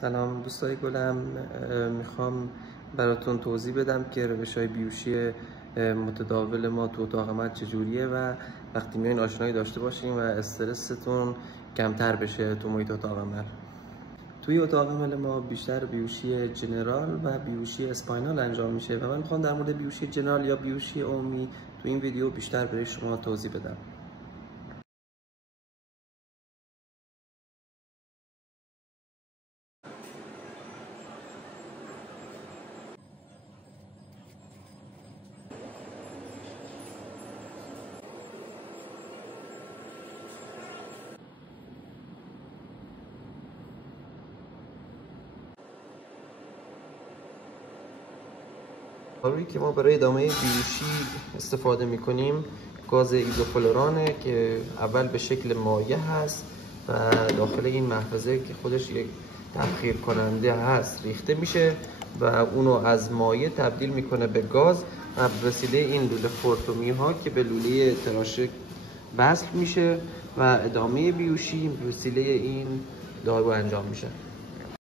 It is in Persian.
سلام دوستای گلم، میخوام براتون توضیح بدم که روش‌های بیهوشی متداول ما تو اتاق عمل چجوریه و وقتی میاین آشنایی داشته باشین و استرستون کمتر بشه تو محیط اتاق عمل. توی اتاق عمل ما بیشتر بیهوشی جنرال و بیهوشی اسپاینال انجام میشه و من میخوام در مورد بیهوشی جنرال یا بیهوشی عمومی تو این ویدیو بیشتر برای شما توضیح بدم. آبی که ما برای ادامه بیهوشی استفاده میکنیم گاز ایزوفلورانه که اول به شکل مایع هست و داخل این محفظه که خودش یک تبخیر کننده هست ریخته میشه و اونو از مایع تبدیل میکنه به گاز و به وسیله این لوله خرطومی ها که به لوله تراشک وصل میشه و ادامه بیهوشی به وسیله این دارو انجام میشه.